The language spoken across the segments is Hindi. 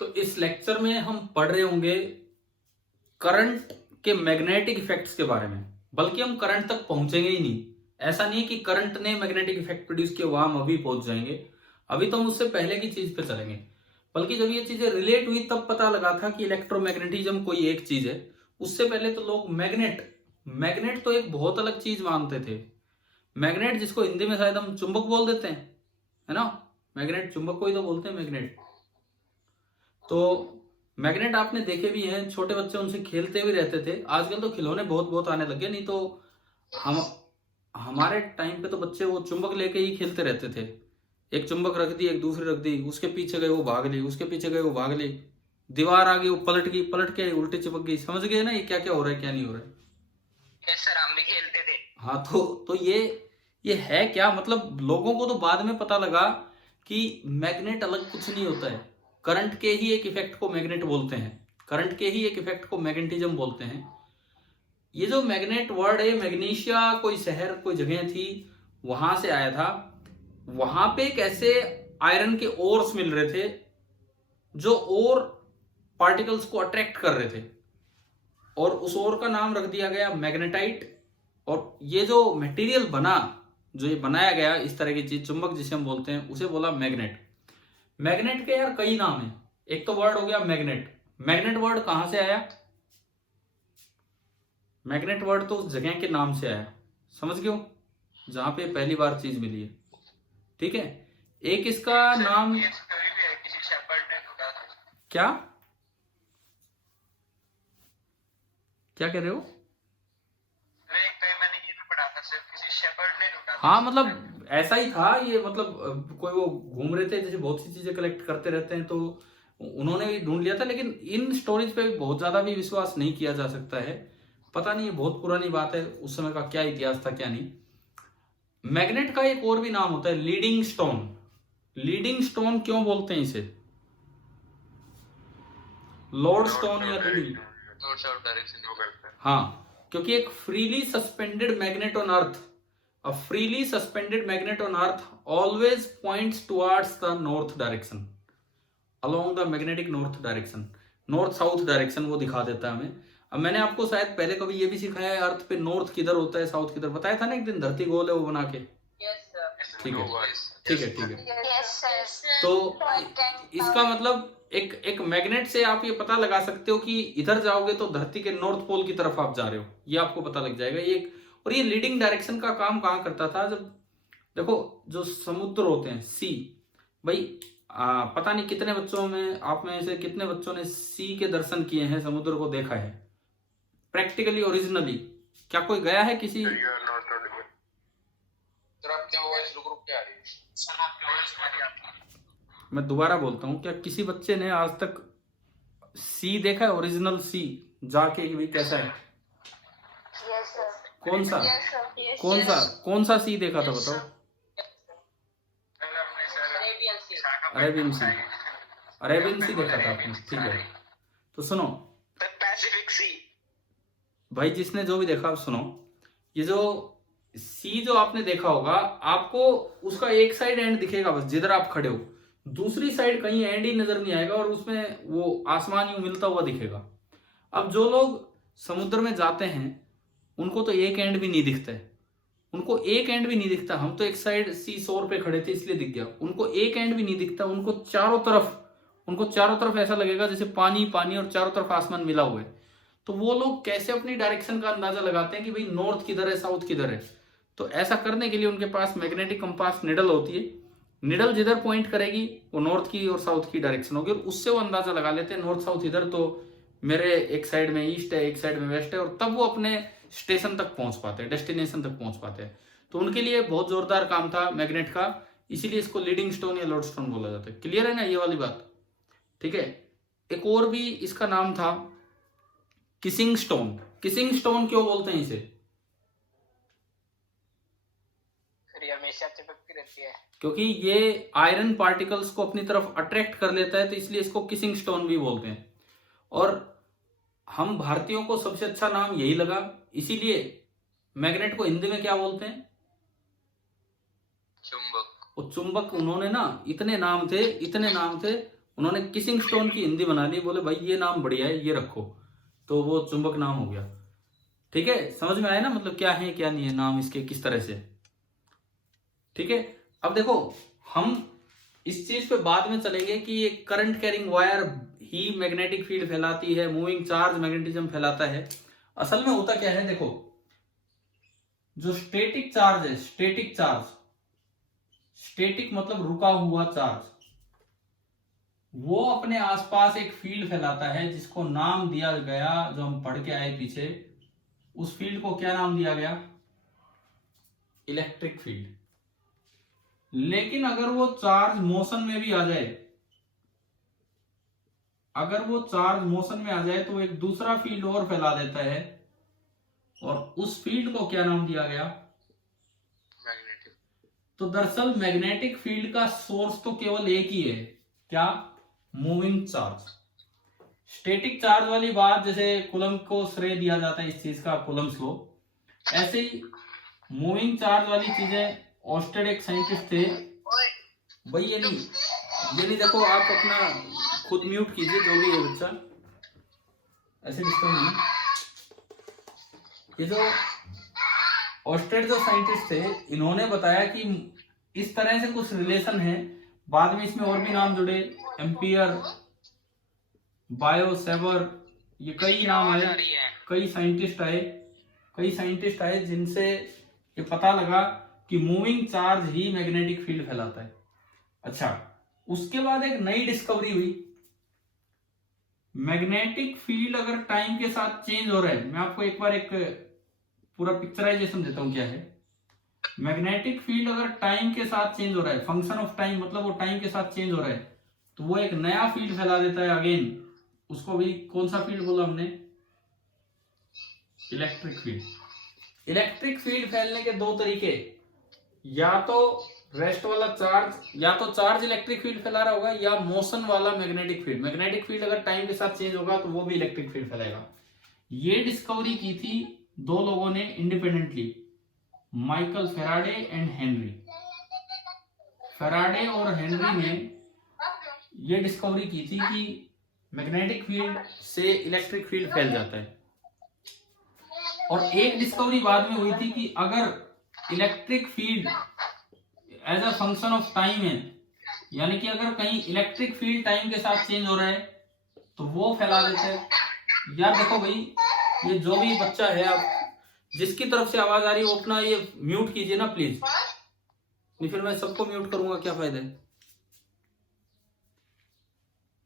तो इस लेक्चर में हम पढ़ रहे होंगे करंट के मैग्नेटिक इफेक्ट्स के बारे में, बल्कि हम करंट तक पहुंचेंगे ही नहीं। ऐसा नहीं है कि करंट ने मैग्नेटिक इफेक्ट प्रोड्यूस किया वहां हम अभी पहुंच जाएंगे, अभी तो हम उससे पहले की चीज पे चलेंगे। बल्कि जब ये चीजें रिलेट हुई तब पता लगा था कि इलेक्ट्रोमैग्नेटिज्म कोई एक चीज है। उससे पहले तो लोग मैग्नेट मैग्नेट तो एक बहुत अलग चीज मानते थे। मैग्नेट, जिसको हिंदी में शायद हम चुंबक बोल देते हैं, है ना। मैग्नेट चुंबक को ही तो बोलते हैं मैग्नेट। तो मैग्नेट आपने देखे भी हैं, छोटे बच्चे उनसे खेलते भी रहते थे। आजकल तो खिलौने बहुत बहुत आने लगे, नहीं तो हम हमारे टाइम पे तो बच्चे वो चुंबक लेके ही खेलते रहते थे। एक चुंबक रख दी, एक दूसरी रख दी, उसके पीछे गए वो भाग ली, उसके पीछे गए वो भाग ली, दीवार आ गई वो पलट गई, पलट के उल्टी चिपक गई। समझ गए ना ये क्या क्या हो रहा है क्या नहीं हो रहा है। यस सर, हम भी खेलते थे। हाँ, तो ये है क्या, मतलब लोगों को तो बाद में पता लगा कि मैग्नेट अलग कुछ नहीं होता है। करंट के ही एक इफेक्ट को मैग्नेट बोलते हैं, करंट के ही एक इफेक्ट को मैग्नेटिज्म बोलते हैं। ये जो मैग्नेट वर्ड है, मैग्नीशिया कोई शहर कोई जगह थी, वहां से आया था। वहां पे एक ऐसे आयरन के ओर्स मिल रहे थे जो ओर पार्टिकल्स को अट्रैक्ट कर रहे थे, और उस ओर का नाम रख दिया गया मैग्नेटाइट। और ये जो मटेरियल बना, जो ये बनाया गया इस तरह की चीज, चुंबक जिसे हम बोलते हैं, उसे बोला मैग्नेट। मैग्नेट के यार कई नाम हैं। एक तो वर्ड हो गया मैग्नेट। मैग्नेट वर्ड कहां से आया? मैग्नेट वर्ड तो उस जगह के नाम से आया, समझ गए हो, जहां पे पहली बार चीज मिली है। ठीक है, एक इसका नाम ये स्टोरी भी है, किसी शेपर्ड ने ढूंढा था। क्या क्या कह रहे हो? अरे एक टाइम मैंने ये भी पढ़ा था सर, किसी शेपर्ड ने ढूंढा था। हाँ, मतलब ऐसा ही था ये। मतलब कोई वो घूम रहे थे, जैसे बहुत सी चीजें कलेक्ट करते रहते हैं, तो उन्होंने भी ढूंढ लिया था। लेकिन इन स्टोरीज पे भी बहुत ज्यादा भी विश्वास नहीं किया जा सकता है। पता नहीं, ये बहुत पुरानी बात है, उस समय का क्या इतिहास था क्या नहीं। मैग्नेट का एक और भी नाम होता है लीडिंग स्टोन। लीडिंग स्टोन क्यों बोलते हैं इसे? लॉर्ड स्टोन या लीडिंग? नॉर्थ साउथ डायरेक्शन में करता है। हाँ, क्योंकि एक freely suspended magnet on earth, a freely suspended magnet on earth always points towards the north direction, along the magnetic north direction, north south direction वो दिखा देता है हमें। अब मैंने आपको शायद पहले कभी ये भी सिखाया है, अर्थ पे नॉर्थ किधर होता है साउथ किधर, बताया था ना एक दिन, धरती गोल है वो बना के। ठीक है, ठीक है, ठीक है। तो इसका मतलब एक मैग्नेट से आप ये पता लगा सकते हो कि इधर जाओगे तो धरती के नॉर्थ पोल की तरफ आप जा रहे हो, ये आपको पता लग जाएगा। ये और ये लीडिंग डायरेक्शन का काम कहाँ करता था? जब देखो, जो समुद्र होते हैं, सी, भाई पता नहीं कितने बच्चों में, आप में से कितने बच्चों ने सी के दर्शन किए हैं, समुद्र को देखा है प्रैक्टिकली ओरिजिनली? क्या कोई गया है किसी? सर आपकी वॉइस रुक रुक के आ रही है। सर आपकी वॉइस आ रही है। मैं दोबारा बोलता हूँ, क्या किसी बच्चे ने आज तक सी देखा है, ओरिजिनल सी, जाके कि भाई कैसा है? कौन सा कौन सा सी देखा था बताओ? अरेबियन सी, अरेबियन सी देखा था आपने? ठीक है, तो सुनो पैसिफिक सी। भाई, जिसने जो भी देखा आप सुनो। ये जो सी जो आपने देखा होगा, आपको उसका एक साइड एंड दिखेगा बस, जिधर आप खड़े हो। दूसरी साइड कहीं एंड ही नजर नहीं आएगा, और उसमें वो आसमान यूं मिलता हुआ दिखेगा। अब जो लोग समुद्र में जाते हैं उनको तो एक एंड भी नहीं दिखता है, उनको एक एंड भी नहीं दिखता। हम तो एक साइड सी शोर पे खड़े थे इसलिए दिख गया, उनको एक एंड भी नहीं दिखता। उनको चारों तरफ ऐसा लगेगा जैसे पानी पानी और चारों तरफ आसमान मिला हुआ है। तो वो लोग कैसे अपनी डायरेक्शन का अंदाजा लगाते हैं कि भाई नॉर्थ किधर है साउथ किधर है? तो ऐसा करने के लिए उनके पास मैग्नेटिक कंपास निडल होती है। निडल जिधर पॉइंट करेगी वो नॉर्थ की और साउथ की डायरेक्शन होगी, और उससे वो अंदाजा लगा लेते हैं नॉर्थ साउथ इधर, तो मेरे एक साइड में ईस्ट है एक साइड में वेस्ट है, और तब वो अपने स्टेशन तक पहुंच पाते हैं, डेस्टिनेशन तक पहुंच पाते हैं। तो उनके लिए बहुत जोरदार काम था मैग्नेट का, इसीलिए इसको लीडिंग स्टोन या लॉर्ड स्टोन बोला जाता है। क्लियर है ना ये वाली बात? ठीक है, एक और भी इसका नाम था किसिंग स्टोन। किसिंग स्टोन क्यों बोलते हैं इसे? हमेशा चिपकती रहती है, क्योंकि ये आयरन पार्टिकल्स को अपनी तरफ अट्रैक्ट कर लेता है, तो इसलिए इसको किसिंग स्टोन भी बोलते हैं। और हम भारतीयों को सबसे अच्छा नाम यही लगा, इसीलिए मैग्नेट को हिंदी में क्या बोलते हैं? चुंबक। वो चुंबक। उन्होंने ना इतने नाम थे उन्होंने किसिंग स्टोन की हिंदी बना ली, बोले भाई ये नाम बढ़िया है, ये रखो, तो वो चुंबक नाम हो गया। ठीक है, समझ में आया ना, मतलब क्या है क्या नहीं है नाम इसके, किस तरह से। ठीक है, अब देखो हम इस चीज पे बाद में चलेंगे कि ये करंट कैरिंग वायर ही मैग्नेटिक फील्ड फैलाती है, मूविंग चार्ज मैग्नेटिज्म फैलाता है। असल में होता क्या है, देखो जो स्टैटिक चार्ज है, स्टैटिक चार्ज, स्टैटिक मतलब रुका हुआ चार्ज, वो अपने आसपास एक फील्ड फैलाता है जिसको नाम दिया गया, जो हम पढ़ के आए पीछे, उस फील्ड को क्या नाम दिया गया, इलेक्ट्रिक फील्ड। लेकिन अगर वो चार्ज मोशन में भी आ जाए, अगर वो चार्ज मोशन में आ जाए तो एक दूसरा फील्ड और फैला देता है, और उस फील्ड को क्या नाम दिया गया, मैग्नेटिक। तो दरअसल मैग्नेटिक फील्ड का सोर्स तो केवल एक ही है, क्या, मूविंग चार्ज। स्टैटिक चार्ज वाली बात जैसे कूलम को श्रेय दिया जाता है इस चीज का, कूलम्स लॉ, ऐसे ही मूविंग चार्ज वाली चीजें, ऑस्टेड एक साइंटिस्ट थे भाई, ये नहीं देखो, आप अपना खुद म्यूट कीजिए जो भी है बच्चा, ऐसे डिस्टर्ब नहीं। ये जो ऑस्टेड जो साइंटिस्ट थे, इन्होंने बताया कि इस तरह से कुछ रिलेशन है, बाद में इसमें और भी नाम जुड़े, एम्पियर, बायो सेवर, ये कई नाम आए, कई साइंटिस्ट आए जिनसे ये पता लगा कि मूविंग चार्ज ही मैग्नेटिक फील्ड फैलाता है। अच्छा, उसके बाद एक नई डिस्कवरी हुई, मैग्नेटिक फील्ड अगर टाइम के साथ चेंज हो रहा है, मैं आपको एक बार एक पूरा पिक्चराइजेशन देता हूं क्या है। मैग्नेटिक फील्ड अगर टाइम के साथ चेंज हो रहा है, फंक्शन ऑफ टाइम मतलब वो टाइम के साथ चेंज हो रहा है, तो वो एक नया फील्ड फैला देता है अगेन, उसको भी कौन सा फील्ड बोला हमने, इलेक्ट्रिक फील्ड। इलेक्ट्रिक फील्ड फैलने के दो तरीके, या तो रेस्ट वाला चार्ज, या तो चार्ज इलेक्ट्रिक फील्ड फैला रहा होगा, या मोशन वाला मैग्नेटिक फील्ड। मैग्नेटिक फील्ड अगर टाइम के साथ चेंज होगा तो वो भी इलेक्ट्रिक फील्ड फैलाएगा। ये डिस्कवरी की थी दो लोगों ने independently, Michael Faraday and Henry. Faraday और हेनरी ने ये डिस्कवरी की थी कि मैग्नेटिक फील्ड से इलेक्ट्रिक फील्ड फैल जाता है। और एक डिस्कवरी बाद में हुई थी कि अगर electric field as a function of time है, यानी कि अगर कहीं इलेक्ट्रिक फील्ड टाइम के साथ चेंज हो रहा है तो वो फैला देते हैं। यार देखो भाई, ये जो भी बच्चा है, आप जिसकी तरफ से आवाज आ रही है वो अपना ये म्यूट कीजिए ना प्लीज, नहीं फिर मैं सबको म्यूट करूंगा, क्या फायदा है।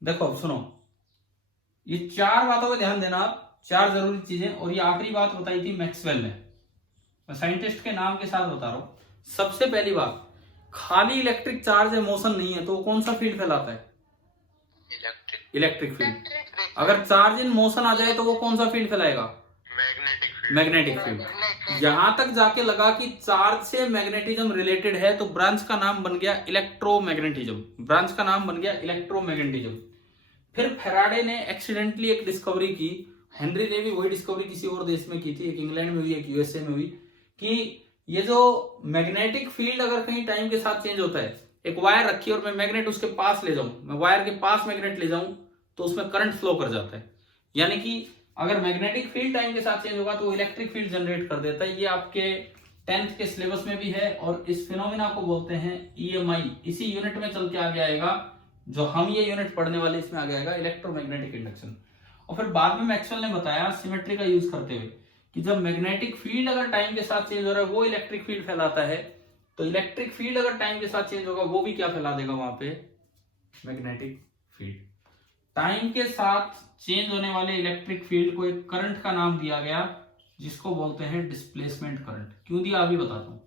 देखो अब सुनो, ये चार बातों पर ध्यान देना आप, चार जरूरी चीजें। और ये आखिरी बात बताई थी मैक्सवेल ने, मैं साइंटिस्ट के नाम के साथ बता रहा हूं। सबसे पहली बात, खाली इलेक्ट्रिक चार्ज है, मोशन नहीं है, तो वो कौन सा फील्ड फैलाता है, इलेक्ट्रिक फील्ड। अगर चार्ज इन मोशन आ जाए तो वो कौन सा फील्ड फैलाएगा, मैग्नेटिक फील्ड। यहां तक जाके लगा कि चार्ज से मैग्नेटिज्म रिलेटेड है, तो ब्रांच का नाम बन गया इलेक्ट्रोमैग्नेटिज्म, ब्रांच का नाम बन गया इलेक्ट्रोमैग्नेटिज्म। फिर फेराडे ने एक्सीडेंटली एक डिस्कवरी की, हेनरी ने भी वही डिस्कवरी किसी और देश में की थी, एक इंग्लैंड में हुई, एक यूएसए में हुई, कि ये जो मैग्नेटिक फील्ड अगर कहीं टाइम के साथ चेंज होता है, एक वायर रखी और मैं मैग्नेट उसके पास ले जाऊं, मैं वायर के पास मैग्नेट ले जाऊं, तो उसमें करंट फ्लो कर जाता है। यानी कि अगर मैग्नेटिक फील्ड टाइम के साथ चेंज होगा तो वो इलेक्ट्रिक फील्ड जनरेट कर देता है। ये आपके 10th के सिलेबस में भी है, और इस फिनोमिना को बोलते हैं ईएमआई। इसी यूनिट में चल के आगे आएगा, जो हम ये यूनिट पढ़ने वाले, इसमें आगे आएगा इलेक्ट्रोमैग्नेटिक इंडक्शन। और फिर बाद में मैक्सवेल ने बताया सिमेट्री का यूज करते हुए कि जब मैग्नेटिक फील्ड अगर टाइम के साथ चेंज हो रहा है वो इलेक्ट्रिक फील्ड फैलाता है, तो इलेक्ट्रिक फील्ड अगर टाइम के साथ चेंज होगा वो भी क्या फैला देगा वहां पे, मैग्नेटिक फील्ड। टाइम के साथ चेंज होने वाले इलेक्ट्रिक फील्ड को एक करंट का नाम दिया गया, जिसको बोलते हैं डिस्प्लेसमेंट करंट। क्यों दिया अभी बताता हूं,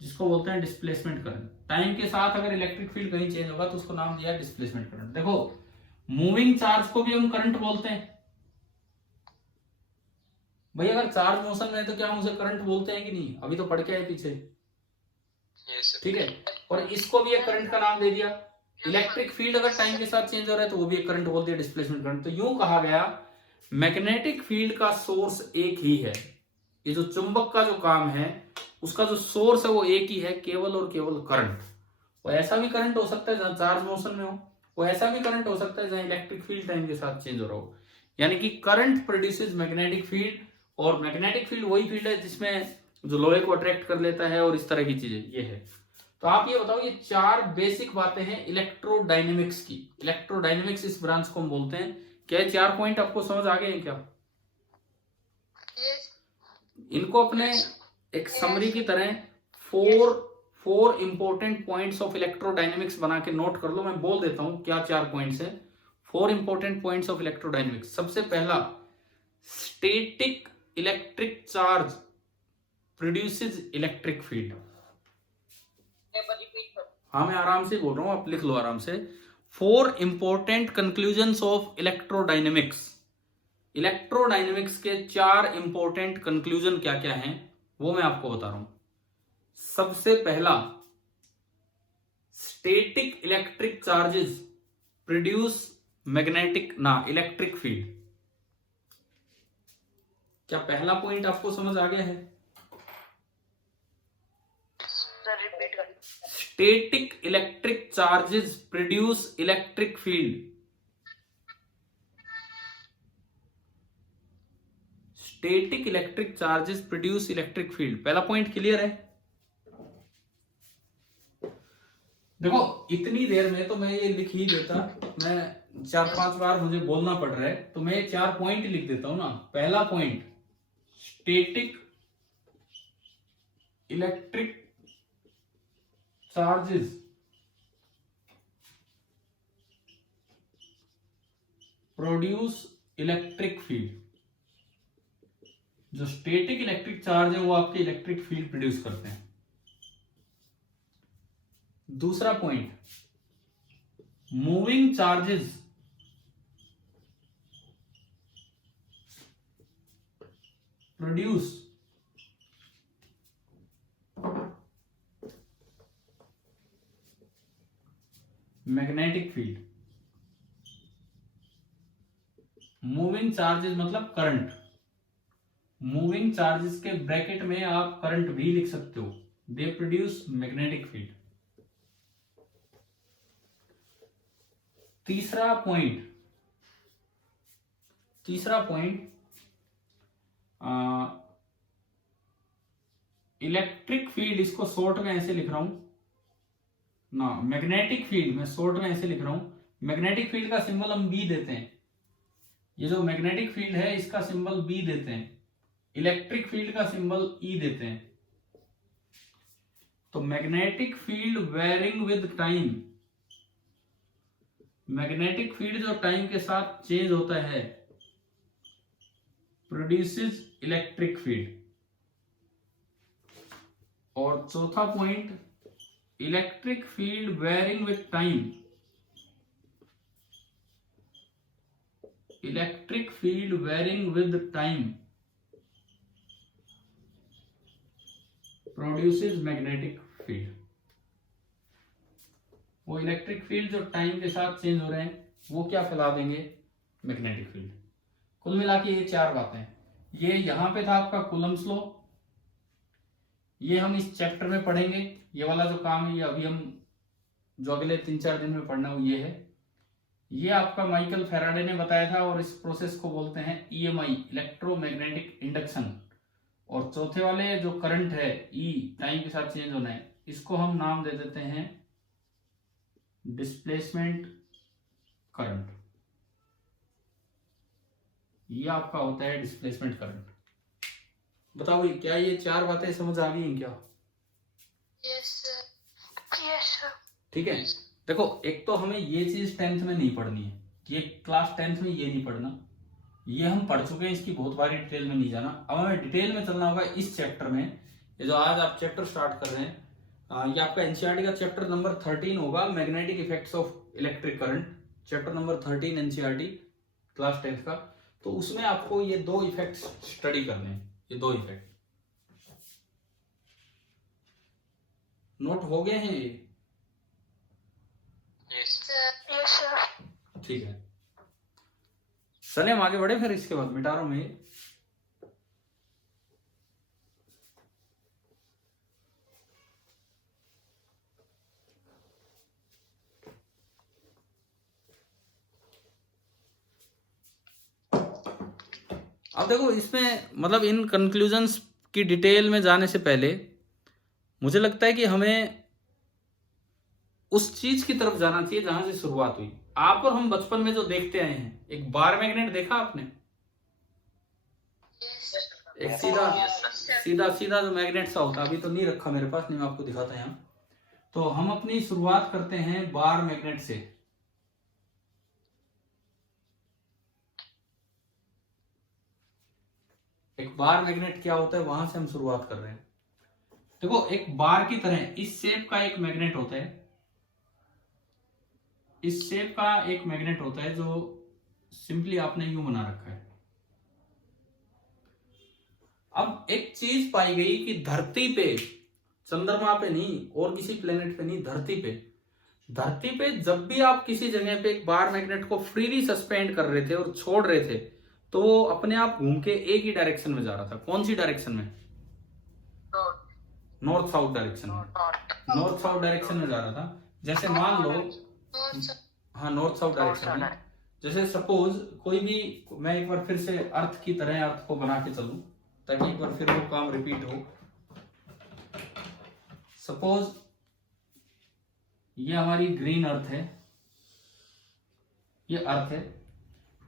जिसको बोलते हैं डिस्प्लेसमेंट करंट। टाइम के साथ अगर इलेक्ट्रिक फील्ड कहीं चेंज होगा तो उसको नाम दिया डिस्प्लेसमेंट करंट। देखो मूविंग चार्ज को भी हम करंट बोलते हैं भाई, अगर चार्ज मोशन में है तो क्या हम उसे करंट बोलते हैं कि नहीं, अभी तो पढ़ के आए पीछे, ठीक है। और इसको भी एक करंट का नाम दे दिया। इलेक्ट्रिक फील्ड अगर टाइम के साथ चेंज हो रहा है तो वो भी एक करंट बोल दिया, डिस्प्लेसमेंट करंट। तो यूं कहा गया मैग्नेटिक फील्ड का सोर्स एक ही है, ये जो चुंबक का जो काम है उसका जो सोर्स है वो एक ही है, केवल और केवल करंट। वो ऐसा भी करंट हो सकता है जहां चार्ज मोशन में हो, वो ऐसा भी करंट हो सकता है जहां इलेक्ट्रिक फील्ड टाइम के साथ चेंज हो रहा हो। यानी कि करंट प्रोड्यूसेस मैग्नेटिक फील्ड, और मैग्नेटिक फील्ड वही फील्ड है जिसमें जो लोहे को अट्रैक्ट कर लेता है और इस तरह की चीजें ये है। तो आप ये बताओ, ये चार बेसिक बातें हैं इलेक्ट्रोडायनेमिक्स की। इलेक्ट्रोडायनेमिक्स इस ब्रांच को हम बोलते हैं। क्या ये चार पॉइंट आपको समझ आ गए हैं क्या? Yes. इनको अपने एक समरी की तरह four important points of electrodynamics बना के नोट कर लो। मैं बोल देता हूं क्या चार पॉइंट्स हैं। Four important points of electrodynamics. सबसे पहला, static electric charge produces electric field. हाँ, मैं आराम से बोल रहा हूं, आप लिख लो आराम से। Four important conclusions of electrodynamics. Electrodynamics के चार इंपॉर्टेंट कंक्लूजन क्या क्या हैं वो मैं आपको बता रहा हूं। सबसे पहला, static electric charges produce electric field. क्या पहला पॉइंट आपको समझ आ गया है? Sir, repeat करें. Static electric charges produce electric field. Static electric charges produce electric field. पहला पॉइंट क्लियर है? देखो, इतनी देर में तो मैं ये लिख ही देता, मैं 4-5 बार मुझे बोलना पड़ रहा है तो मैं ये चार पॉइंट लिख देता हूं ना। पहला point, static electric charges produce electric field. जो स्टैटिक इलेक्ट्रिक चार्ज है वो आपके इलेक्ट्रिक फील्ड प्रोड्यूस करते हैं। दूसरा point, moving charges produce magnetic field. Moving charges मतलब करंट। मूविंग चार्जेस के ब्रैकेट में आप करंट भी लिख सकते हो। They produce magnetic field. तीसरा पॉइंट, इलेक्ट्रिक फील्ड, इसको शॉर्ट में ऐसे लिख रहा हूं ना, मैग्नेटिक फील्ड मैं शॉर्ट में ऐसे लिख रहा हूं। मैग्नेटिक फील्ड का सिंबल हम बी देते हैं। ये जो मैग्नेटिक फील्ड है इसका सिंबल बी देते हैं, इलेक्ट्रिक फील्ड का सिंबल ई देते हैं। तो magnetic field varying with time, magnetic field जो टाइम के साथ चेंज होता है प्रोड्यूसेस इलेक्ट्रिक फील्ड। और चौथा point, electric field varying with time, electric field varying with time produces magnetic field. वो इलेक्ट्रिक फील्ड जो टाइम के साथ चेंज हो रहे हैं वो क्या फैला देंगे? Magnetic field. कुल मिला के ये चार बातें। ये यहां पे था आपका कूलम्स लॉ, ये हम इस चैप्टर में पढ़ेंगे। ये वाला जो काम है ये अभी हम जो अगले 3-4 दिन में पढ़ना वो ये है। ये आपका माइकल फैराडे ने बताया था और इस प्रोसेस को बोलते हैं ईएमआई, इलेक्ट्रोमैग्नेटिक इंडक्शन। और चौथे वाले जो करंट है ई, टाइम के साथ चेंज होना है, इसको हम नाम दे देते हैं डिस्प्लेसमेंट करंट। ये आपका होता है डिस्प्लेसमेंट करंट। बताओ क्या ये चार बातें समझ आ गई हैं क्या? Yes, sir. Yes, sir. ठीक है। देखो, एक तो हमें ये चीज 10th में नहीं पढ़नी है, ये क्लास 10th में ये नहीं पढ़ना, ये हम पढ़ चुके हैं, इसकी बहुत बारी डिटेल में नहीं जाना। अब हमें डिटेल में चलना होगा इस चैप्टर में। ये जो आज आप चैप्टर स्टार्ट कर रहे हैं, ये आपका एनसीईआरटी का चैप्टर नंबर 13 होगा, magnetic effects of electric current. Chapter number 13 NCERT class 10th का। तो उसमें आपको ये दो इफेक्ट्स स्टडी करने हैं। ये दो इफेक्ट नोट हो गए हैं ये? Yes, sir. Yes, sir. ठीक है, चले हम आगे बढ़े। फिर इसके बाद मिटा रहा हूं मैं ये। अब देखो इसमें मतलब इन कंक्लूजन्स की डिटेल में जाने से पहले मुझे लगता है कि हमें उस चीज की तरफ जाना चाहिए जहां से शुरुआत हुई। आप और हम बचपन में जो देखते आए हैं, एक बार मैग्नेट देखा आपने? एक सीधा सीधा सीधा जो मैग्नेट सा होता है, अभी तो नहीं रखा मेरे पास, नहीं मैं आपको दिखाता यहाँ। तो हम अपनी शुरुआत करते हैं बार मैग्नेट से। एक बार मैग्नेट क्या होता है वहां से हम शुरुआत कर रहे हैं। देखो एक बार की तरह इस शेप का एक मैग्नेट होता है, इस शेप का एक मैग्नेट होता है जो सिंपली आपने यूं बना रखा है। अब एक चीज पाई गई कि धरती पे, चंद्रमा पे नहीं और किसी प्लेनेट पे नहीं, धरती पे जब भी आप किसी जगह पे एक बार मैग्नेट को फ्रीली सस्पेंड कर रहे थे और छोड़ रहे थे तो वो अपने आप घूम के एक ही डायरेक्शन में जा रहा था। कौन सी डायरेक्शन में? नॉर्थ साउथ डायरेक्शन में, नॉर्थ साउथ डायरेक्शन में जा रहा था। जैसे मान लो, हाँ नॉर्थ साउथ डायरेक्शन में। जैसे सपोज कोई भी, मैं एक बार फिर से अर्थ की तरह अर्थ को बना के चलूं ताकि एक बार फिर वो काम रिपीट हो। सपोज ये हमारी ग्रीन अर्थ है, ये अर्थ है,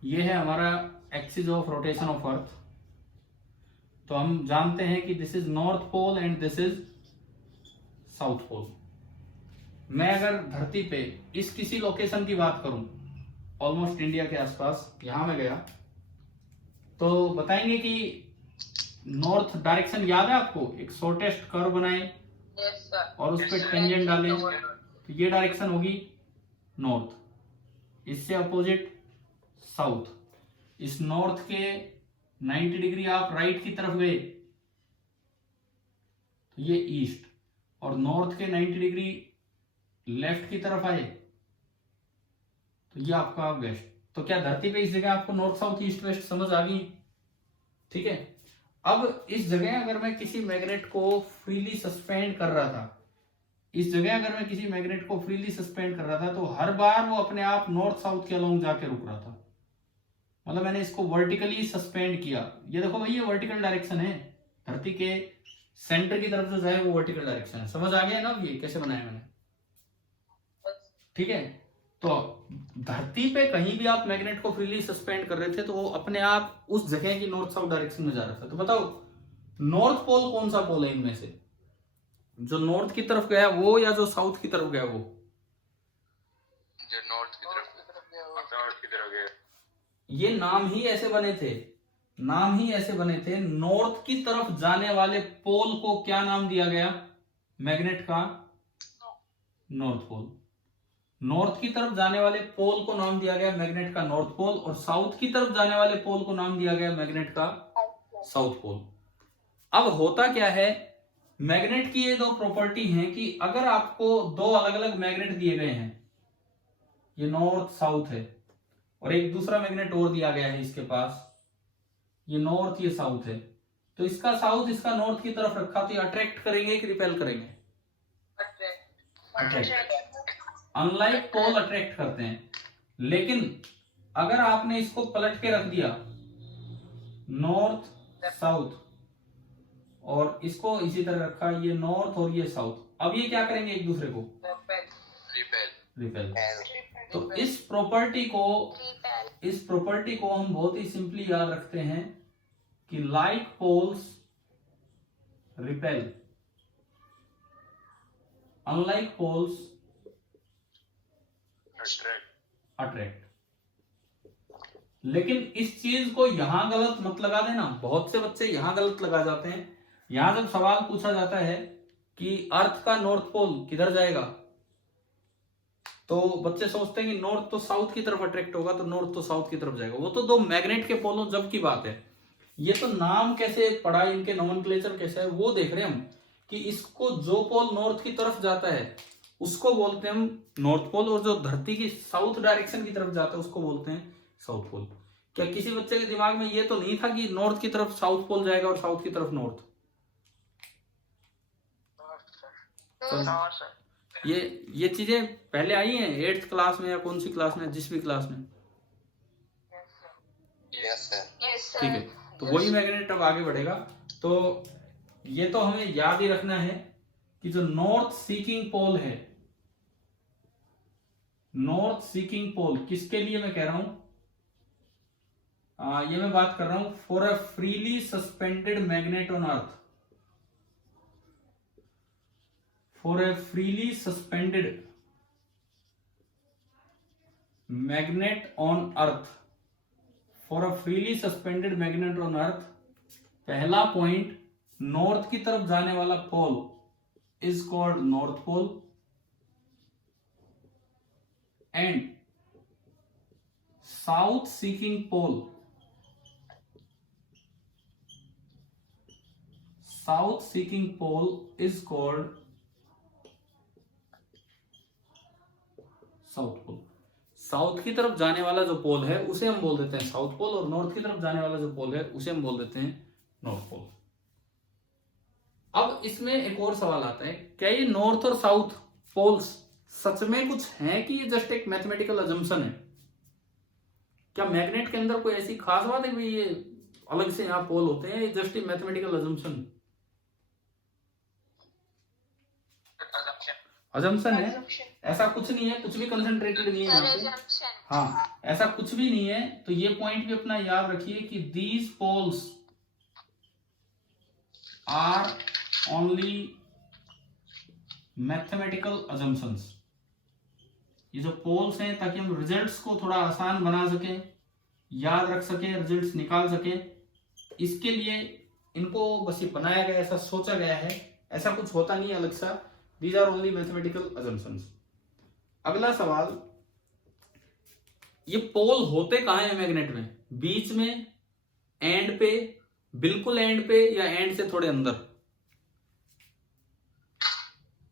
ये है हमारा axis of rotation of earth. तो हम जानते हैं कि this is north pole and this is south pole. मैं अगर धरती पे इस किसी लोकेशन की बात करूं, ऑलमोस्ट इंडिया के आसपास, यहां में गया तो बताएंगे कि नॉर्थ डायरेक्शन याद है आपको? एक शॉर्टेस्ट कर्व बनाए और उस पर टेंजेंट डाले तो ये डायरेक्शन होगी नॉर्थ, इससे अपोजिट साउथ। इस नॉर्थ के 90 डिग्री आप राइट की तरफ गए तो ये ईस्ट, और नॉर्थ के 90 डिग्री लेफ्ट की तरफ आए तो ये आपका वेस्ट। तो क्या धरती पे इस जगह आपको नॉर्थ साउथ ईस्ट वेस्ट समझ आ गई? ठीक है। अब इस जगह अगर मैं किसी मैग्नेट को फ्रीली सस्पेंड कर रहा था, इस जगह अगर मैं किसी मैग्नेट को फ्रीली सस्पेंड कर रहा था तो हर बार वो अपने आप नॉर्थ साउथ के अलोंग जाके रुक रहा था। मतलब मैंने इसको वर्टिकली सस्पेंड किया। ये देखो भाई, ये वर्टिकल डायरेक्शन है, धरती के सेंटर की तरफ जो जाए वो वर्टिकल डायरेक्शन है। समझ आ गया ना ये कैसे बनाया मैंने? ठीक है। तो धरती पे कहीं भी आप मैग्नेट को फ्रीली सस्पेंड कर रहे थे तो वो अपने आप उस जगह की नॉर्थ साउथ डायरेक्शन में जा रहा था। तो बताओ नॉर्थ पोल कौन सा पोल है इनमें से? जो नॉर्थ की तरफ गया वो या जो साउथ की तरफ गया वो? जो नॉर्थ की तरफ गया। ये नाम ही ऐसे बने थे, नाम ही ऐसे बने थे। नॉर्थ की तरफ जाने वाले पोल को क्या नाम दिया गया मैग्नेट का? North pole. नॉर्थ की तरफ जाने वाले पोल को नाम दिया गया मैग्नेट का नॉर्थ पोल, और साउथ की तरफ जाने वाले पोल को नाम दिया गया मैग्नेट का साउथ पोल। अब होता क्या है, मैग्नेट की ये दो प्रॉपर्टी हैं कि अगर आपको दो अलग अलग मैग्नेट दिए गए हैं, ये नॉर्थ साउथ है, और एक दूसरा मैग्नेट और दिया गया है इसके पास, ये नॉर्थ ये साउथ है, तो इसका साउथ इसका नॉर्थ की तरफ रखा तो ये अट्रैक्ट करेंगे कि रिपेल करेंगे? अट्रैक्ट। अनलाइक पोल अट्रैक्ट करते हैं। लेकिन अगर आपने इसको पलट के रख दिया नॉर्थ साउथ, और इसको इसी तरह रखा, ये नॉर्थ और ये साउथ, अब ये क्या करेंगे एक दूसरे को? रिपेल। तो इस प्रॉपर्टी को हम बहुत ही सिंपली याद रखते हैं कि like poles repel, unlike poles attract. लेकिन इस चीज को यहां गलत मत लगा देना। बहुत से बच्चे यहां गलत लगा जाते हैं। यहां जब सवाल पूछा जाता है कि अर्थ का नॉर्थ पोल किधर जाएगा, तो बच्चे सोचते हैं कि नॉर्थ तो साउथ की तरफ अट्रैक्ट होगा, तो नॉर्थ तो साउथ की तरफ जाएगा। वो तो दो मैग्नेट के पोलों जब की बात है। ये तो नाम कैसे पड़ा, इनके नोमेनक्लेचर कैसे है वो देख रहे हैं हम, कि इसको जो पोल नॉर्थ की तरफ जाता है उसको बोलते हैं हम नॉर्थ पोल, और जो धरती की साउथ डायरेक्शन की तरफ जाता है उसको बोलते हैं साउथ पोल। क्या किसी बच्चे के दिमाग में ये तो नहीं था कि नॉर्थ की तरफ साउथ पोल जाएगा और साउथ की तरफ नॉर्थ? तो ये चीजें पहले आई हैं 8th क्लास में या कौन सी क्लास में, जिस भी क्लास में। Yes sir. ठीक है। तो वही मैग्नेट अब आगे बढ़ेगा। तो ये तो हमें याद ही रखना है कि जो नॉर्थ सीकिंग पोल है, नॉर्थ सीकिंग पोल किसके लिए मैं कह रहा हूं, ये मैं बात कर रहा हूं for a freely suspended magnet on earth, for a freely suspended magnet on earth, for a freely suspended magnet on earth. पहला पॉइंट, नॉर्थ की तरफ जाने वाला pole is called north pole, and south seeking pole, south seeking pole is called south pole. South की तरफ जाने वाला जो पोल है उसे हम बोल देते हैं साउथ पोल, और नॉर्थ की तरफ जाने वाला जो पोल है उसे हम बोल देते हैं नॉर्थ पोल। अब इसमें एक और सवाल आता है, क्या ये नॉर्थ और साउथ पोल्स सच में कुछ हैं कि ये जस्ट एक मैथमेटिकल अजम्पशन है? क्या मैग्नेट के अंदर कोई ऐसी खास बात है कि ये अलग से यहाँ पोल होते हैं, ये जस्ट एक मैथमेटिकल अजम्पशन, अजम्पशन है? ऐसा कुछ नहीं है, कुछ भी कंसंट्रेटेड नहीं है यहाँ पे। हाँ, ऐसा कुछ भी नहीं है। तो ये पॉइंट भी अपना याद रखिए कि these poles are only mathematical assumptions. ये जो पोल्स हैं, ताकि हम रिजल्ट्स को थोड़ा आसान बना सकें, याद रख सकें, रिजल्ट्स निकाल सकें, इसके लिए इनको बस ये बनाया गया, ऐसा सोचा गया है, ऐसा कुछ होता नहीं है अलग सा। These are only mathematical assumptions. अगला सवाल, ये पोल होते कहाँ हैं मैग्नेट में? बीच में, एंड पे, बिल्कुल एंड पे, या एंड से थोड़े अंदर?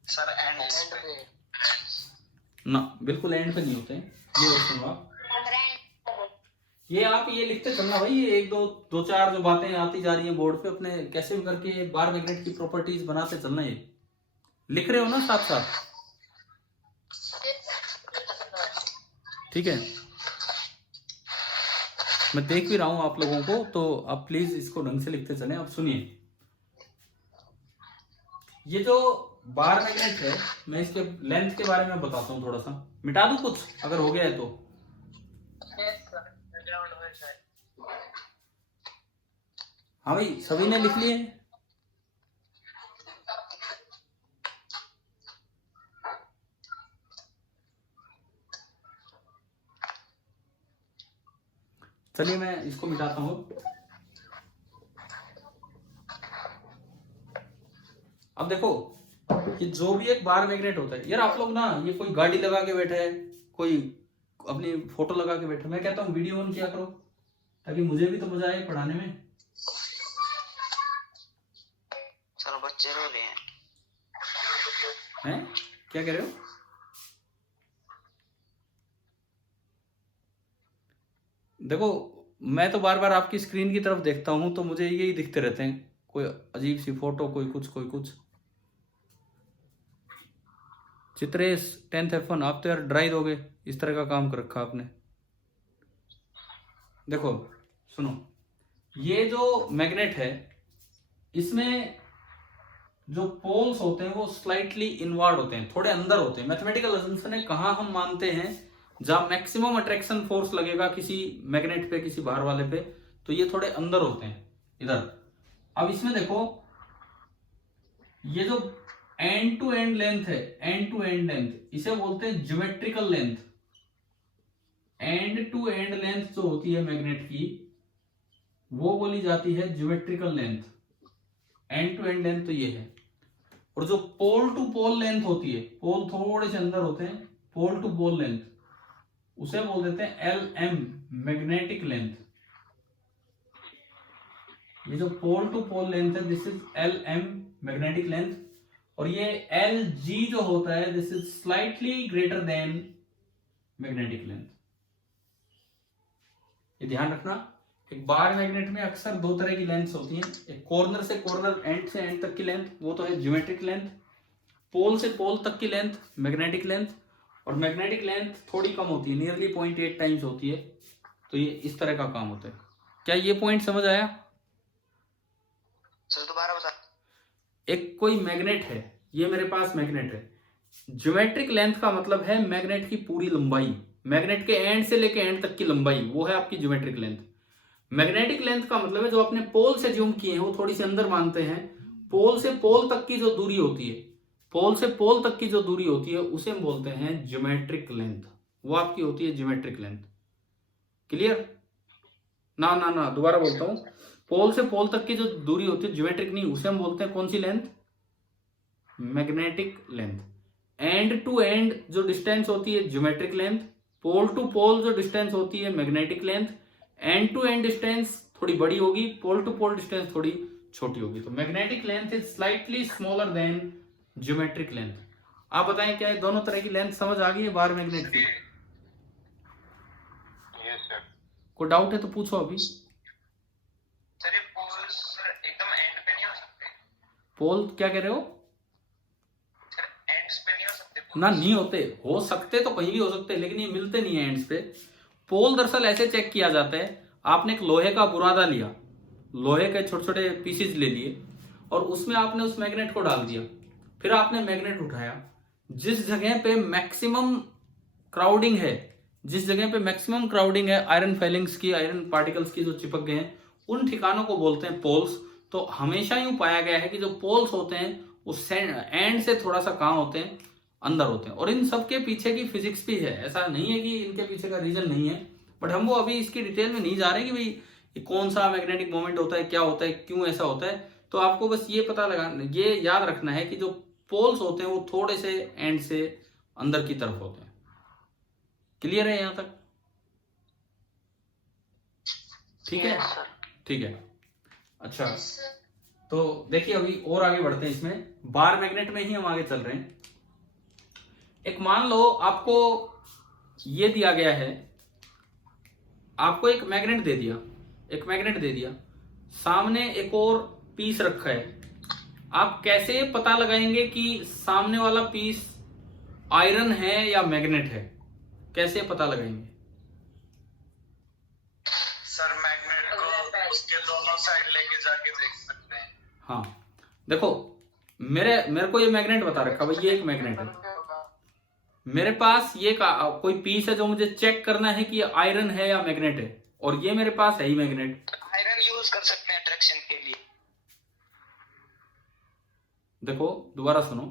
सर एंड पे ना, बिल्कुल एंड पे नहीं होते हैं। ये और सुनो आप, ये आप ये लिखते चलना भाई, ये एक दो चार जो बातें आती जा रही हैं बोर्ड पे, अपने कैसे भी करके बार मैग्नेट की प्रॉपर्टीज बनाते चलना। ये लिख रहे हो ना साथ साथ? ठीक है, मैं देख भी रहा हूं आप लोगों को, तो आप प्लीज इसको ढंग से लिखते चलें। अब सुनिए, ये जो बार मैग्नेट है, मैं इसके लेंथ के बारे में बताता हूं थोड़ा सा। मिटा दूं कुछ अगर हो गया है तो? हाँ भाई, सभी ने लिख लिए? चलिए मैं इसको मिटाता हूं। अब देखो, कि जो भी एक बार मैग्नेट होता है, यार आप लोग ना, ये कोई गाड़ी लगा के बैठे है, कोई अपनी फोटो लगा के बैठे, मैं कहता हूँ वीडियो ऑन किया करो, ताकि मुझे भी तो मजा आए पढ़ाने में। सर बच्चे रो रहे हैं? क्या कह रहे हो? देखो, मैं तो बार बार आपकी स्क्रीन की तरफ देखता हूं, तो मुझे यही दिखते रहते हैं, कोई अजीब सी फोटो, कोई कुछ। चित्रेश 10th F1, आप तो यार ड्राई दोगे, इस तरह का काम कर रखा आपने। देखो सुनो, ये जो मैग्नेट है, इसमें जो पोल्स होते हैं वो स्लाइटली इनवर्ड होते हैं, थोड़े अंदर होते हैं। मैथमेटिकल अजम्पशन है, कहाँ हम मानते हैं जहां मैक्सिमम अट्रैक्शन फोर्स लगेगा किसी मैग्नेट पे, किसी बाहर वाले पे, तो ये थोड़े अंदर होते हैं इधर। अब इसमें देखो, ये जो एंड टू एंड लेंथ है, एंड टू एंड लेंथ, इसे बोलते हैं geometrical length. End to end length जो होती है मैग्नेट की, वो बोली जाती है geometrical length. End to end length तो ये है। और जो पोल टू पोल लेंथ होती है, पोल थोड़े से अंदर होते हैं, पोल टू पोल लेंथ, उसे बोल देते हैं LM, मैग्नेटिक लेंथ। ये जो पोल टू पोल लेंथ है, this is LM, magnetic length. और ये LG जो होता है, this is slightly greater than magnetic length. ये ध्यान रखना, एक बार मैग्नेट में अक्सर दो तरह की लेंथ्स होती हैं, एक कॉर्नर से कॉर्नर, एंड से एंड तक की लेंथ, वो तो है ज्योमेट्रिक लेंथ। पोल से पोल तक की लेंथ मैग्नेटिक लेंथ, और मैग्नेटिक लेंथ थोड़ी कम होती है, नियरली 0.8 टाइम्स होती है। तो ये इस तरह का काम होता है। क्या ये पॉइंट समझ आया? सर दोबारा बता। एक कोई मैग्नेट है, ये मेरे पास मैग्नेट है। ज्योमेट्रिक लेंथ का मतलब है मैग्नेट की पूरी लंबाई, मैग्नेट के एंड से लेके एंड तक की लंबाई, वो है आपकी ज्योमेट्रिक लेंथ। मैग्नेटिक लेंथ का मतलब है जो अपने पोल से ज्यूम किए हैं वो थोड़ी सी अंदर मानते हैं, पोल से पोल तक की जो दूरी होती है, पोल से पोल तक की जो दूरी होती है उसे हम बोलते हैं ज्योमेट्रिक लेंथ, वो आपकी होती है ज्योमेट्रिक लेंथ। क्लियर? ना ना ना, दोबारा बोलता हूं, पोल से पोल तक की जो दूरी होती है ज्योमेट्रिक नहीं, उसे हम बोलते हैं कौन सी length? Magnetic length. End to end जो डिस्टेंस होती है geometric length, pole to pole जो डिस्टेंस होती है magnetic length, end to end distance थोड़ी बड़ी होगी, पोल टू पोल डिस्टेंस थोड़ी छोटी होगी। तो magnetic length is slightly smaller than geometric length. आप बताएं क्या है, दोनों तरह की लेंथ समझ आ गई है बार मैग्नेट की? Yes sir. कोई डाउट है तो पूछो अभी। सर ये पोल्स एकदम एंड पे नहीं हो सकते? पोल क्या कह रहे हो? सर एंड्स पे नहीं हो सकते ना, poles? नहीं होते, हो सकते तो कहीं भी हो सकते, लेकिन ये मिलते नहीं है एंड्स पे। पोल दरअसल ऐसे चेक किया जाता है, आपने एक लोहे का बुरादा लिया, लोहे के छोटे छोटे पीसेज ले लिए और उसमें आपने उस मैग्नेट को डाल दिया, फिर आपने मैग्नेट उठाया, जिस जगह पे मैक्सिमम क्राउडिंग है, जिस जगह पे मैक्सिमम क्राउडिंग है आयरन फेलिंग्स की, आयरन पार्टिकल्स की जो चिपक गए हैं, उन ठिकानों को बोलते हैं पोल्स। तो हमेशा यूं पाया गया है कि जो पोल्स होते हैं उस एंड से थोड़ा सा कहाँ होते हैं, अंदर होते हैं। और इन सब के पीछे की फिजिक्स भी है, ऐसा नहीं है कि इनके पीछे का रीजन नहीं है, बट हम वो अभी इसकी डिटेल में नहीं जा रहे कि भाई ये कौन सा मैग्नेटिक मोमेंट होता है, क्या होता है, क्यों ऐसा होता है। तो आपको बस ये पता लगा, ये याद रखना है कि जो पोल्स होते हैं वो थोड़े से एंड से अंदर की तरफ होते हैं। क्लियर है यहां तक? ठीक है, ठीक है। अच्छा, तो देखिए अभी और आगे बढ़ते हैं, इसमें बार मैग्नेट में ही हम आगे चल रहे हैं। एक मान लो आपको ये दिया गया है, आपको एक मैग्नेट दे दिया, एक मैग्नेट दे दिया, सामने एक और पीस रखा है। आप कैसे पता लगाएंगे कि सामने वाला पीस आयरन है या मैग्नेट है? कैसे पता लगाएंगे? सर मैग्नेट को उसके दोनों साइड लेके जाके देख सकते हैं। हाँ, देखो मेरे को ये मैग्नेट बता रखा भाई, ये एक मैग्नेट है, मेरे पास ये कोई पीस है जो मुझे चेक करना है कि ये आयरन है या मैग्नेट है, और ये मेरे पास है ही मैग्नेट। आयरन यूज कर सकते हैं अट्रैक्शन के लिए। देखो दोबारा सुनो,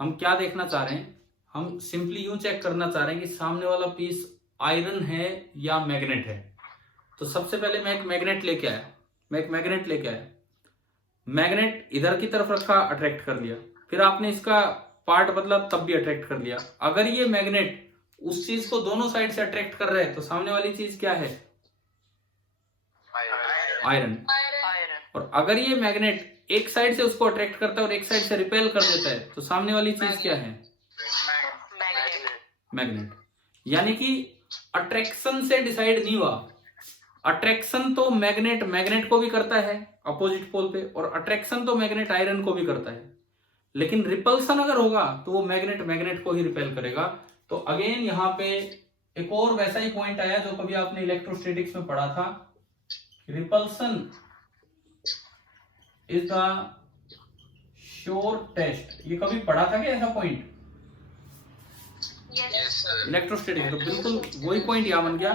हम क्या देखना चाह रहे हैं, हम सिंपली यूं चेक करना चाह रहे हैं कि सामने वाला पीस आयरन है या मैग्नेट है। तो सबसे पहले मैं एक मैग्नेट लेके आया, मैग्नेट इधर की तरफ रखा, अट्रैक्ट कर लिया, फिर आपने इसका पार्ट बदला तब भी अट्रैक्ट कर लिया। अगर ये मैग्नेट उस चीज को दोनों साइड से अट्रैक्ट कर रहा है तो सामने वाली चीज क्या है? आयरन। और अगर ये मैग्नेट एक साइड से उसको अट्रैक्ट करता है और एक साइड से रिपेल कर देता है तो सामने वाली चीज क्या है? मैग्नेट। यानी कि अट्रैक्शन से डिसाइड नहीं हुआ, अट्रैक्शन तो मैग्नेट को भी करता है अपोजिट पोल पे, और अट्रैक्शन तो मैग्नेट आयरन को भी करता है, लेकिन रिपल्सन अगर होगा तो वो मैग्नेट को ही रिपेल करेगा। तो अगेन यहां पे एक और वैसा ही पॉइंट आया जो कभी आपने इलेक्ट्रोस्टैटिक्स में पढ़ा था, repulsion is the sure test. ये कभी पढ़ा था क्या ऐसा पॉइंट इलेक्ट्रोस्टैटिक्स? तो बिल्कुल वही पॉइंट यहां बन गया।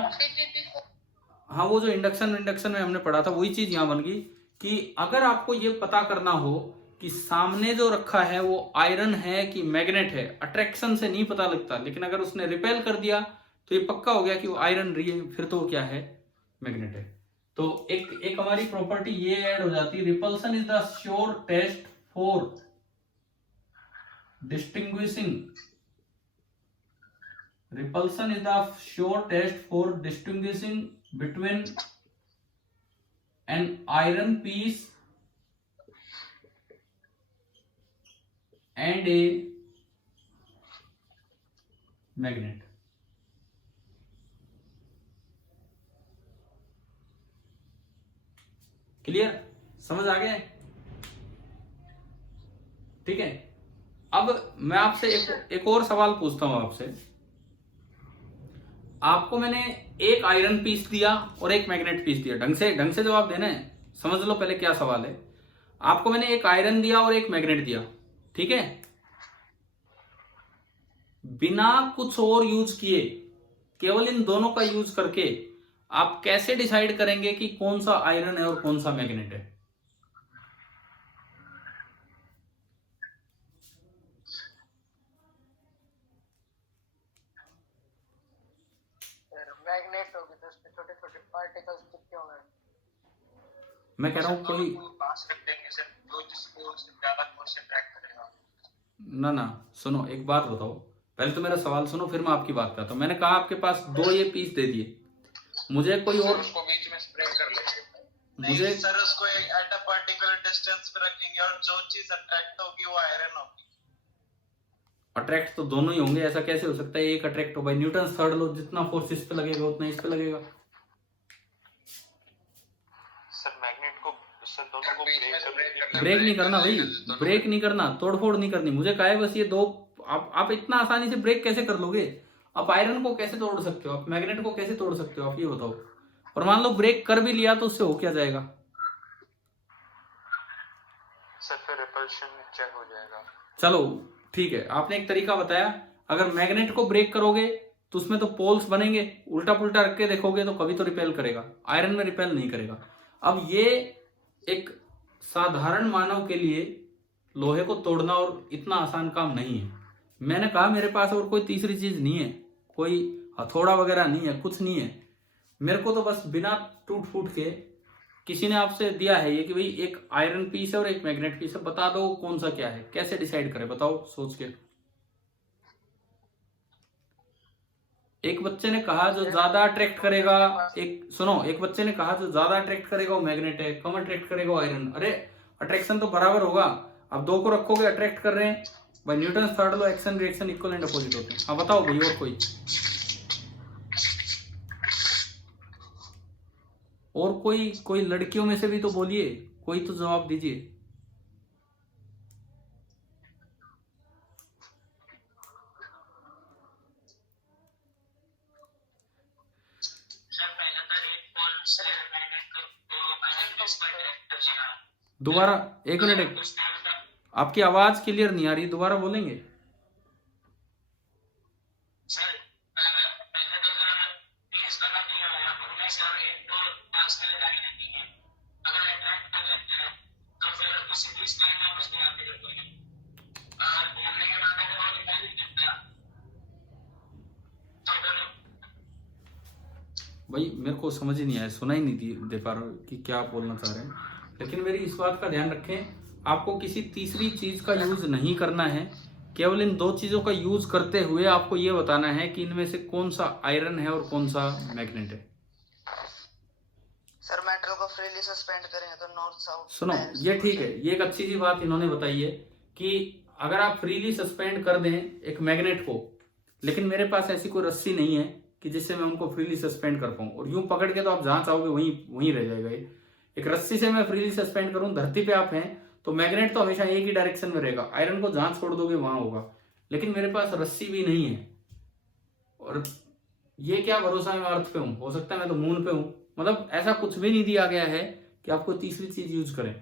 हाँ, वो जो इंडक्शन में हमने पढ़ा था वही चीज यहां बन गई कि अगर आपको ये पता करना हो कि सामने जो रखा है वो आयरन है कि मैग्नेट है, अट्रैक्शन से नहीं पता लगता, लेकिन अगर उसने रिपेल कर दिया तो ये पक्का हो गया कि वो आयरन रही है, फिर तो वो क्या है? मैग्नेट है। तो एक हमारी प्रॉपर्टी ये ऐड हो जाती है, repulsion is the sure test for distinguishing, repulsion is the sure test for distinguishing between an iron piece and a magnet. Clear? समझ आ गया? ठीक है। अब मैं आपसे एक और सवाल पूछता हूं आपसे। आपको मैंने एक आयरन पीस दिया और एक मैग्नेट पीस दिया, ढंग से जवाब देना है, समझ लो पहले क्या सवाल है। आपको मैंने एक आयरन दिया और एक मैग्नेट दिया, ठीक है, बिना कुछ और यूज किए, केवल इन दोनों का यूज करके आप कैसे डिसाइड करेंगे कि कौन सा आयरन है और कौन सा मैग्नेट है? मैग्नेट होगी तो उसमें छोटे छोटे पार्टिकल्स चिपके होंगे। मैं कह रहा हूं कोई पास कर देंगे सर, जो जिसको ज्यादा फोर्स अट्रैक्ट करेगा। ना सुनो, एक बात बताओ, पहले तो मेरा सवाल सुनो, फिर मैं आपकी बात करता हूं। मैंने कहा आपके पास 2 ये पीस दे दिए, मुझे कोई और उसको बीच में स्प्रेड कर लेंगे। मुझे नहीं सर, उसको एट अ पर्टिकुलर डिस्टेंस पे रखेंगे और जो चीज अट्रैक्ट होगी वो आयरन होगी। अट्रैक्ट तो दोनों ही होंगे, ऐसा कैसे हो सकता है एक अट्रैक्ट हो? भाई न्यूटन थर्ड लॉ, जितना फोर्स इस पे लगेगा उतना इस पे लगेगा। सर मैग्नेट को, सर दोनों को ब्रेक नहीं करना भाई, ब्रेक नहीं करना, तोड़फोड़ नहीं करनी। मुझे कहा है बस ये दो, आप इतना आसानी से ब्रेक कैसे कर लोगे? आप आयरन को कैसे तोड़ सकते हो? आप मैग्नेट को कैसे तोड़ सकते हो? आप ये बताओ। और मान लो ब्रेक कर भी लिया तो उससे हो क्या जाएगा? सर फिर रिपल्शन चेक हो जाएगा। चलो ठीक है, आपने एक तरीका बताया। अगर मैग्नेट को ब्रेक करोगे तो उसमें तो पोल्स बनेंगे, उल्टा पुल्टा रख के देखोगे तो कभी तो रिपेल करेगा, आयरन में रिपेल नहीं करेगा। अब ये एक साधारण मानव के लिए लोहे को तोड़ना और इतना आसान काम नहीं है। मैंने कहा मेरे पास और कोई तीसरी चीज नहीं है, कोई हथौड़ा वगैरह नहीं है, कुछ नहीं है। मेरे को तो बस बिना टूट फूट के किसी ने आपसे दिया है ये कि भाई एक आयरन पीस है और एक मैग्नेट पीस है, बता दो कौन सा क्या है, कैसे डिसाइड करें बताओ सोच के। एक बच्चे ने कहा जो ज्यादा अट्रैक्ट करेगा, एक सुनो, एक बच्चे ने कहा जो ज्यादा अट्रैक्ट करेगा वो मैग्नेट है, कम अट्रैक्ट करेगा वो आयरन। अरे अट्रैक्शन तो बराबर होगा, अब दो को रखोगे अट्रैक्ट कर रहे हैं, भाई Newton third law, action reaction equal and opposite होते हैं। हाँ बताओ भाई, और कोई लड़कियों में से भी तो बोलिए, कोई तो जवाब दीजिए। दोबारा एक मिनट, आपकी आवाज क्लियर नहीं आ रही, दोबारा बोलेंगे? भाई मेरे को समझ ही नहीं आया, सुना ही नहीं दे पा रहा कि क्या आप बोलना चाह रहे हैं। लेकिन मेरी इस बात का ध्यान रखें, आपको किसी तीसरी चीज का यूज नहीं करना है, केवल इन दो चीजों का यूज करते हुए आपको ये बताना है कि इनमें से कौन सा आयरन है और कौन सा मैग्नेट है। सर मेटल को फ्रीली सस्पेंड करेंगे तो नॉर्थ साउथ। सुनो ये ठीक है, ये एक अच्छी सी बात इन्होंने बताई है कि अगर आप फ्रीली सस्पेंड कर दें एक मैग्नेट को, लेकिन मेरे पास ऐसी कोई रस्सी नहीं है कि जिससे मैं उनको फ्रीली सस्पेंड कर पाऊं, और यूं पकड़ के तो आप जहां चाहोगे वहीं रह जाएगा। एक रस्सी से मैं फ्रीली सस्पेंड करूं, धरती पे आप हैं तो मैग्नेट तो हमेशा एक ही डायरेक्शन में रहेगा, आयरन को जहां छोड़ दोगे वहां होगा। लेकिन मेरे पास रस्सी भी नहीं है, और ये क्या भरोसा मैं अर्थ पे हूं, हो सकता है मैं तो मून पे हूं। मतलब ऐसा कुछ भी नहीं दिया गया है कि आपको तीसरी चीज यूज करें।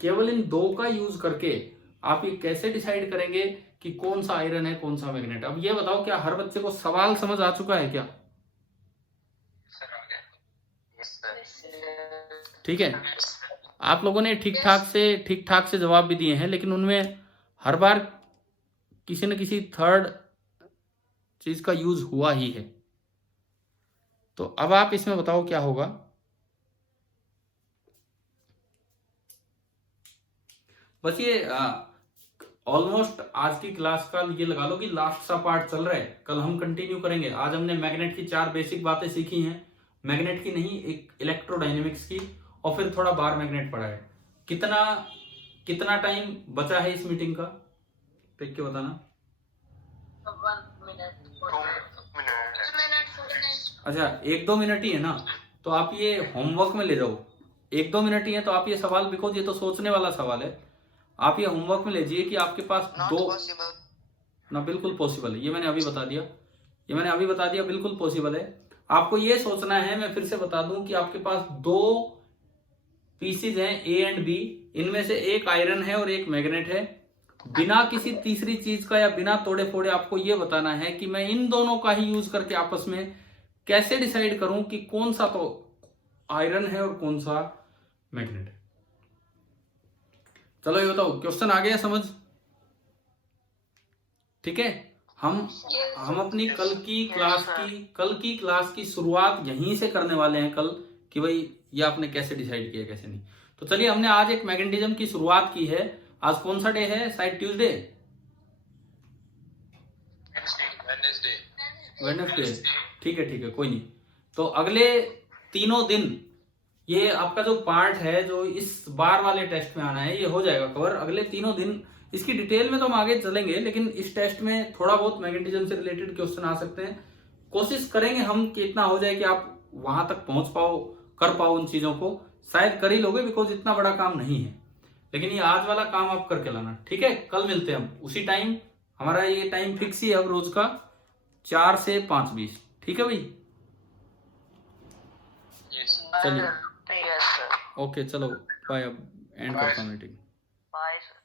केवल इन दो का यूज करके आप ये कैसे डिसाइड करेंगे कि कौन सा आयरन है कौन सा मैग्नेट। अब ये बताओ, क्या हर बच्चे को सवाल समझ आ चुका है क्या? ठीक है, आप लोगों ने ठीक ठाक से जवाब भी दिए हैं, लेकिन उनमें हर बार किसी न किसी थर्ड चीज का यूज हुआ ही है। तो अब आप इसमें बताओ क्या होगा। बस ये ऑलमोस्ट आज की क्लास का ये लगा लो कि लास्ट सा पार्ट चल रहा है, कल हम कंटिन्यू करेंगे। आज हमने मैग्नेट की 4 बेसिक बातें सीखी हैं, मैग्नेट की नहीं, एक इलेक्ट्रोडायनेमिक्स की, और फिर थोड़ा बार मैग्नेट पढ़ा है। कितना टाइम बचा है इस मीटिंग का, देख के बताना। 1 मिनट। अच्छा 1-2 मिनट ही है ना, तो आप ये होमवर्क में ले जाओ। 1-2 मिनट ही है तो आप ये सवाल, बिकॉज ये तो सोचने वाला सवाल है, आप ये होमवर्क में लीजिए कि आपके पास दो ना, बिल्कुल पॉसिबल है, ये मैंने अभी बता दिया, बिल्कुल पॉसिबल है। आपको ये सोचना है, मैं फिर से बता दूं कि आपके पास 2 पीसीज हैं ए एंड बी, इनमें से एक आयरन है और एक मैग्नेट है। बिना किसी तीसरी चीज का या बिना तोड़े फोड़े आपको ये बताना है कि मैं इन दोनों का ही यूज करके आपस में कैसे डिसाइड करूं कि कौन सा तो आयरन है और कौन सा मैग्नेट है। चलो ये बताओ, क्वेश्चन आ गया समझ? ठीक है, हम अपनी कल की क्लास की शुरुआत यहीं से करने वाले हैं कल, कि भाई ये आपने कैसे डिसाइड किया कैसे नहीं। तो चलिए, हमने आज एक मैग्नेटिज्म की शुरुआत की है। आज कौन सा डे है? शायद ट्यूसडे, वेडनेसडे। ठीक है, कोई नहीं। तो अगले तीनों दिन ये आपका जो पार्ट है जो इस बार वाले टेस्ट में आना है ये हो जाएगा कवर। अगले तीनों दिन इसकी डिटेल में तो हम आगे चलेंगे, लेकिन इस टेस्ट में थोड़ा बहुत मैग्नेटिज्म से रिलेटेड क्वेश्चन आ सकते हैं। कोशिश करेंगे हम कि इतना हो जाए कि आप वहां तक पहुंच पाओ, कर पाओ उन चीजों को। शायद कर ही लोगे, बिकॉज इतना बड़ा काम नहीं है, लेकिन ये आज वाला काम आप करके लाना। ठीक है, कल मिलते हैं हम उसी टाइम। हमारा ये टाइम फिक्स ही है अब रोज का 4 से 5:20। ठीक है भाई, चलिए ठीक है सर। ओके, चलो बाय। अब एंड करता हूँ मीटिंग। Bye sir.